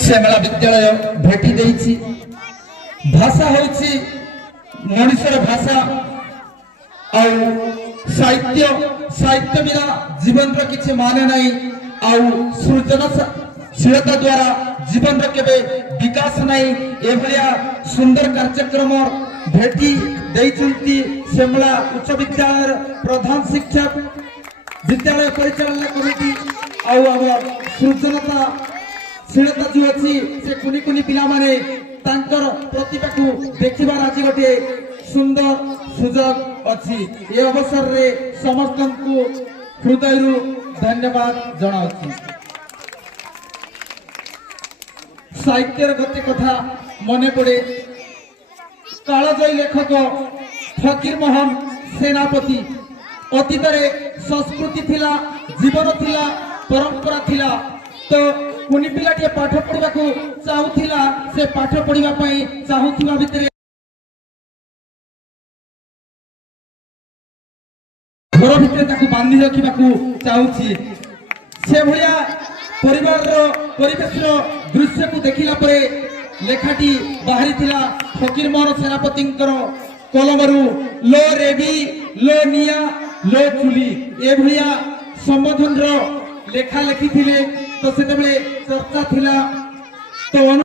श्यामला विद्यालय भेटी देइछि। भाषा होछि मनुष्यर भाषा आउ साहित्य साहित्य बिना जीवन रो किछि माने नहीं आउ सृजनशीलता द्वारा जीवन रो केबे विकास नहीं एभलिया सुंदर कार्यक्रम भेटी देइछंती श्यामला उच्च विद्यालय प्रधान शिक्षक विद्यालय परिचालना कमिटी आउ आम सृजनता शीलता जो अच्छी से कुनी कुनी पिला माने तांकर प्रतिभा को देखिबार आज गोटे सुंदर सुजोग अच्छी ये अवसर रे समस्त को हृदय धन्यवाद जनाउछि। साहित्यर गति कथा मने पड़े कालजयी लेखक फकीर मोहन सेनापति अतीत संस्कृति थिला जीवन थिला परंपरा थिला तो कुनी पिलाटे पाठ पढ़ा चाहूला से पाठ पढ़ा चाहूवा भितर घर भितर बांधि रखा चाहूँ से भाया परिवार परिवेश दृश्य को देखला परे लेखाटी बाहरी थिला फकीर मोहन सेनापति कलमरू लो रेबी लो निया लो चुली ए भाया संबोधन लेखा लेखी थिले तो से चर्चा थिला तो